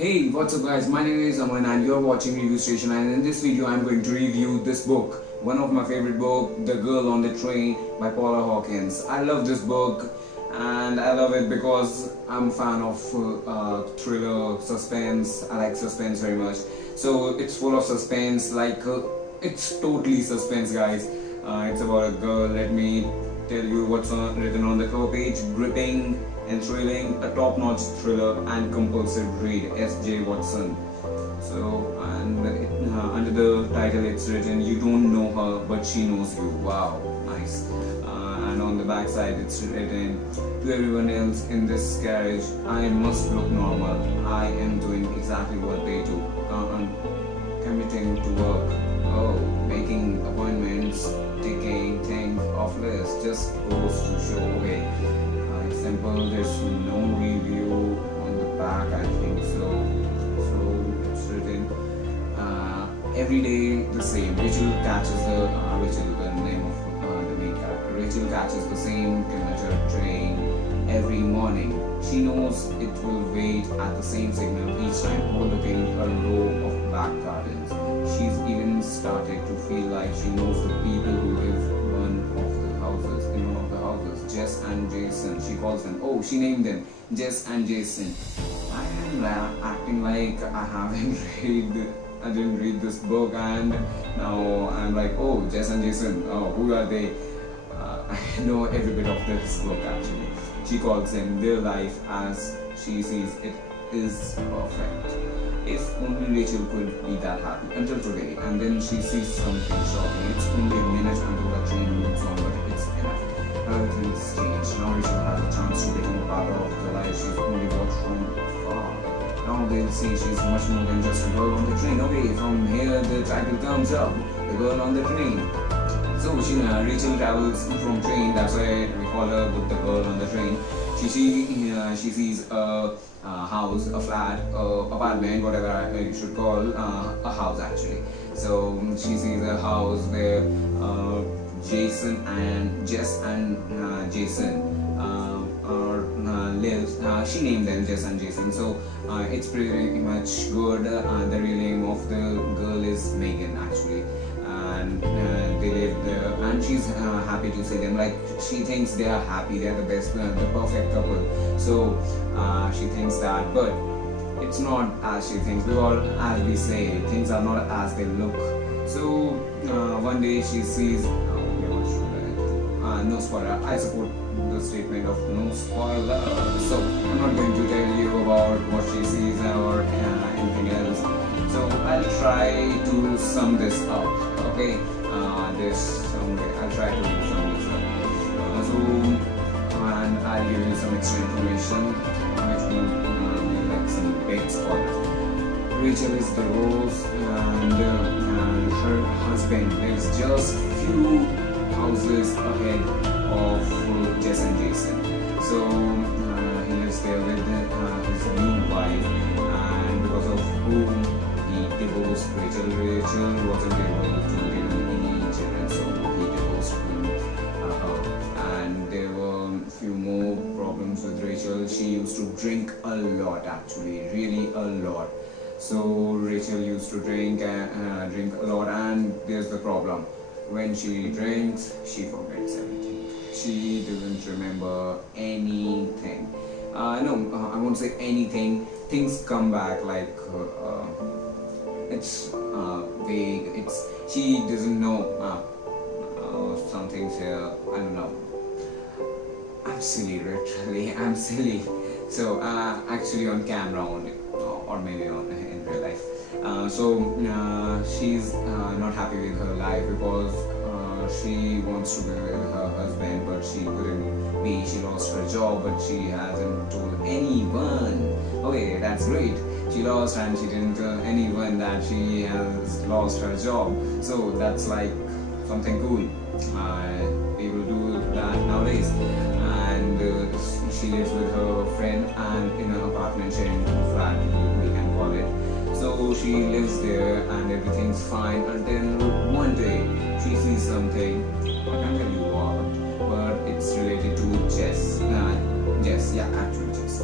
Hey, what's up guys, my name is Aman and you're watching Review Station, and in this video I'm going to review this book. One of my favorite book, The Girl on the Train by Paula Hawkins. I love this book and I love it because I'm a fan of thriller, suspense. I like suspense very much. So it's full of suspense, it's totally suspense guys. It's about a girl. Let me tell you what's written on the cover page. Gripping and thrilling, a top-notch thriller and compulsive read, S.J. Watson. So, and under the title it's written, you don't know her but she knows you. Wow, nice. And on the back side it's written, to everyone else in this carriage, I must look normal. I am doing exactly what they do. Committing to work. Oh, making appointments, taking things off list. Just goes to show away. It's simple. There's no review on the back, I think so. So it's written, every day the same. Rachel catches the name of the main character. Rachel catches the same commuter train every morning. She knows it will wait at the same signal each time, overlooking a row of back gardens. She's even started to feel like she knows the people who live in one of the houses, Jess and Jason. She calls them. Oh, she named them Jess and Jason. I am acting like I didn't read this book, and now I'm like, oh, Jess and Jason. Oh, who are they? I know every bit of this book actually. She calls them. Their life as she sees it is perfect. If only Rachel could be that happy until today, and then she sees something shocking. It's only a minute until the train moves on, but it's enough. Everything's changed. Now Rachel has a chance to become a part of the life she's only watched from afar. Now they'll see she's much more than just a girl on the train. Okay, from here the title comes up, The Girl on the Train. So Rachel travels from train, that's why we call her the girl on the train. She sees a house, a flat, apartment, whatever you should call a house actually. So she sees a house where Jess and Jason lives. She named them Jess and Jason. So it's pretty much good. The real name of the girl is Megan actually. And they live there, and she's happy to see them. Like, she thinks they are happy, they are the best, the perfect couple. So she thinks that, but it's not as she thinks, because as we say, things are not as they look. So one day she sees, no spoiler. I support the statement of no spoiler. So I'm not going to tell you about what she sees or anything else. So I'll try to sum this up. Okay, I'll try to sum this up. And I'll give you some extra information, which will be like some big spoilers. Rachel is divorced, and her husband lives just few houses ahead of Jess and Jason. So he lives there with his new wife, and because of whom he divorced Rachel. Rachel wasn't able to give any children, so he divorced her. And there were a few more problems with Rachel. She used to drink a lot actually, really a lot. So Rachel used to drink a lot, and there's the problem. When she drinks, she forgets everything. She doesn't remember anything. No, I won't say anything. Things come back like it's vague. She doesn't know something's here. I don't know. I'm silly, literally. I'm silly. So actually on camera only, or maybe in real life. She's not happy with her life because she wants to be with her husband, but she couldn't be. She lost her job, but she hasn't told anyone. Okay, that's great. She lost, and she didn't tell anyone that she has lost her job. So that's like something cool. People do that nowadays. And she lives with her friend and in an apartment sharing flat, we can call it. So she lives there and everything's fine until one day she sees something. I can't tell you what, but it's related to Jess. Jess, yeah, actually Jess.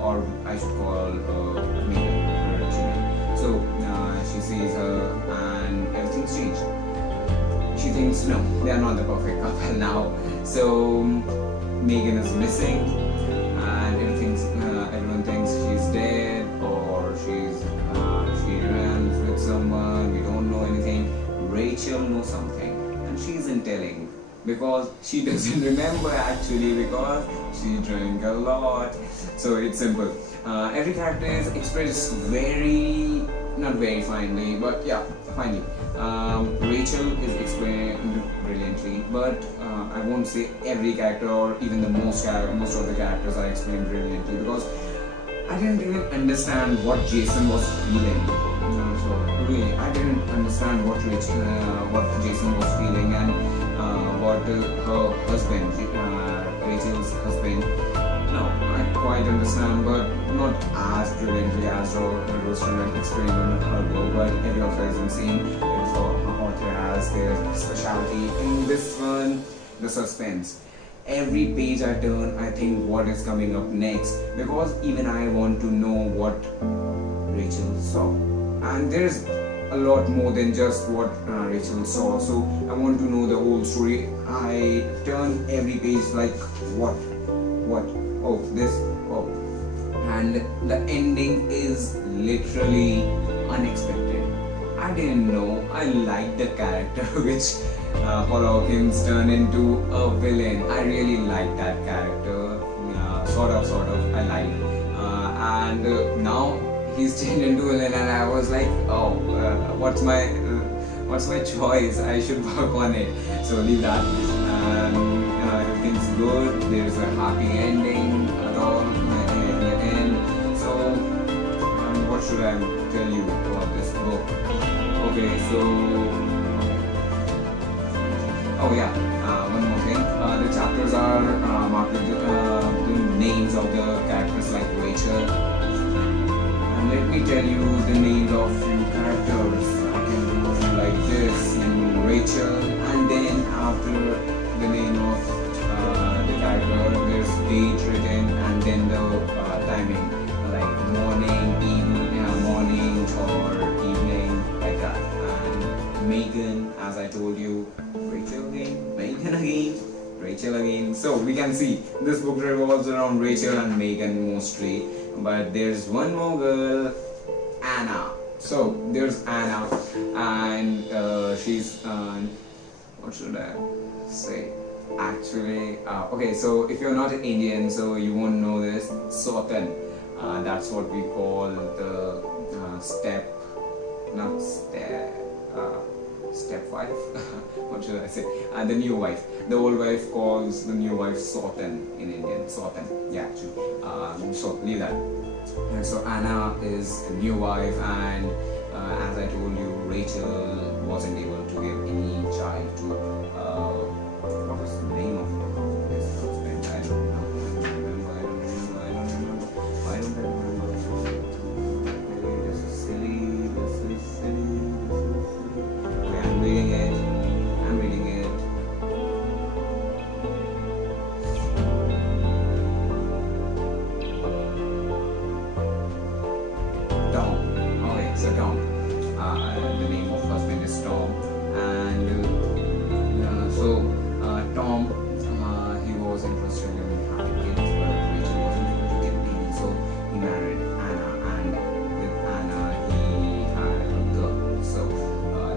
Or I should call her Megan. So she sees her and everything's changed. She thinks no, they are not the perfect couple now. So Megan is missing, and everyone thinks she's dead, or she runs with someone. We don't know anything. Rachel knows something, and she isn't telling because she doesn't remember actually, because she drank a lot. So it's simple. Every character is expressed not very finely, but yeah, finally. Rachel is explained brilliantly, but I won't say every character or even most of the characters are explained brilliantly, because I didn't even understand what Jason was feeling. So really, I didn't understand what Jason was feeling, and what her husband, Rachel's husband. No, I quite understand, but not as brilliantly as Rostrand explained in her book. But every author is insane. Every author has their specialty. In this one, the suspense. Every page I turn, I think what is coming up next, because even I want to know what Rachel saw. And there's a lot more than just what Rachel saw. So I want to know the whole story. I turn every page like what, oh this, oh, and the ending is literally unexpected. I didn't know. I liked the character which Paula Hawkins turned into a villain. I really liked that character. Sort of. I liked, and now he's changed into a villain, and I was like, oh, what's my choice? I should work on it. So leave that. Everything's good. There's a happy ending at all in the end. So what should I tell you about this book? Okay, so oh yeah, one more thing. The chapters are marked with the names of the characters like Rachel. And let me tell you the names of few characters. I can do like this, and Rachel, and then after the name of the character, there's date written, and then the timing, like morning or evening, like that. And Megan, as I told you, Rachel again, Megan again, Rachel again. So we can see this book revolves around Rachel and Megan mostly, but there's one more girl, Anna. So there's Anna, and she's what should I say? Actually, okay. So if you're not an Indian, so you won't know this. Sautan. That's what we call the step wife. What should I say? The new wife. The old wife calls the new wife Sautan in Indian. Sautan. Yeah, actually. So leave that. And so Anna is the new wife, and as I told you, Rachel wasn't able to give any child to what was the name of his husband? I don't know. I don't remember. This is silly. Okay, I'm reading it. Tom. Okay, so Tom. The name of husband is Tom, and Tom, he was interested in having kids, but Rachel wasn't able to get any, so he married Anna, and with Anna he had a girl. So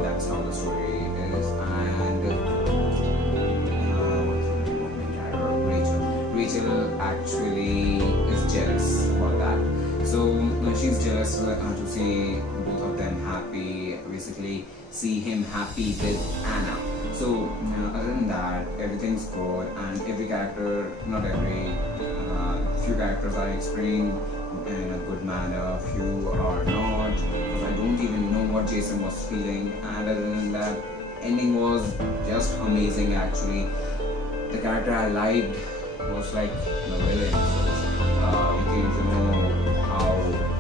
that's how the story is. And what's the name of the character? Rachel actually is jealous about that. So she's jealous to see both of them happy, basically see him happy with Anna. So other than that, everything's good, and every character, not every, few characters are explained in a good manner, few are not, because I don't even know what Jason was feeling. And other than that, ending was just amazing actually. The character I liked was like the villain, so we came to know how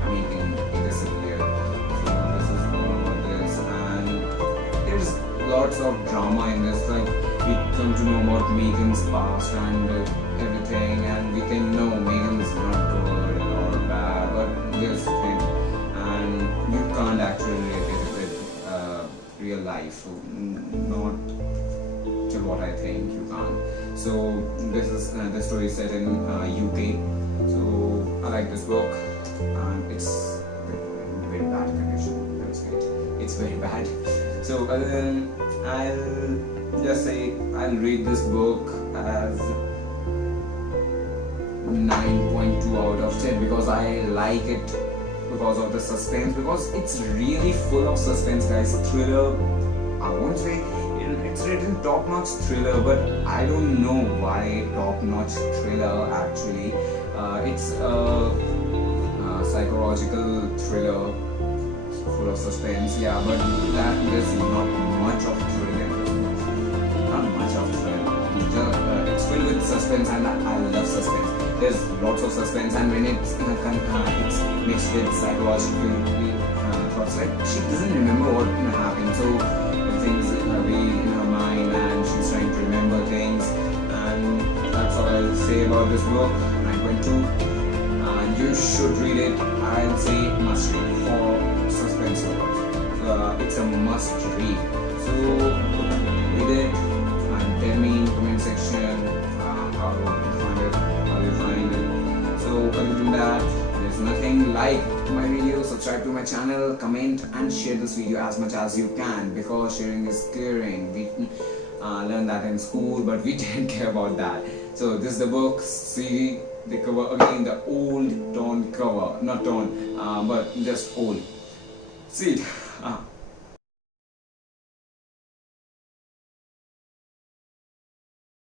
Megan disappeared. So this is all about this, and there's lots of drama in this. Like we come to know about Megan's past and everything, and we think no, Megan's not good or bad, but this thing, and you can't I think you can't. So this is the story is set in UK. So I like this book, and it's very bad condition. I would say it's very bad. So I'll just say I'll rate this book as 9.2 out of 10 because I like it because of the suspense, because it's really full of suspense, guys. Thriller, I won't say it's written top-notch thriller, but I don't know why top-notch thriller actually. It's a psychological thriller full of suspense, yeah, but there's not much of thriller. Not much of thriller. It's filled with suspense, and I love suspense. There's lots of suspense, and when it's mixed with psychological thoughts, like she doesn't remember what happened, so things heavy in her mind, and she's trying to remember things, and that's all I'll say about this book. 9.2, and you should read it. I'll say must read for suspense lovers. It's a must read. So read it and tell me in the comment section how you find it. So other than that, there's nothing. Like my video, subscribe to my channel, comment and share this video as much as you can, because sharing is caring. We learned that in school, but we didn't care about that. So this is the book. See the cover again, the old tone cover, not tone, but just old. See it.